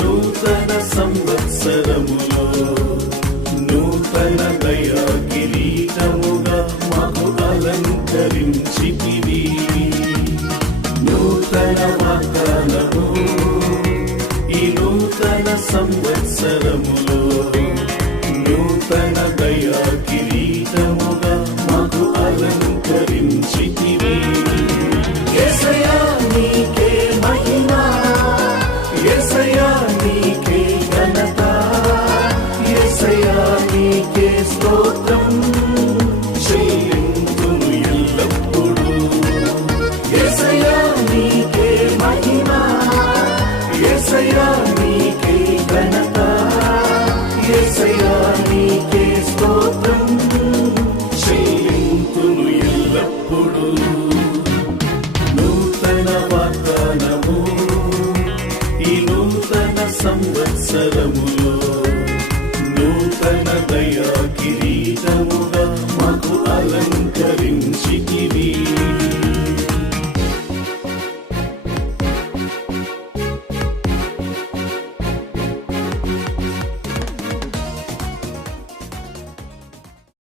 నూతన సంవత్సరములో నూతన దయా కిరీటముగా మాకు అలంకరించితివి. నూతన వాగ్దానము ఈ నూతన సంవత్సరములో నూతన దయా కిరీటముగా మాకు అలంకరించితివి. యేసయ్యా నీకే మహిమ, యేసయ్యా నీకే ఘనత, యేసయ్యా నీకే స్తోత్రం చెల్లింతును ఎల్లప్పుడూ. యేసయ్యా నీకే మహిమ, యేసయ్యా నీకే ఘనత, యేసయ్యా నీకే స్తోత్రం చెల్లింతును ఎల్లప్పుడూ. నూతన వాగ్దానము ఈ నూతన సంవత్సరములో నూతన దయా కిరీటముగా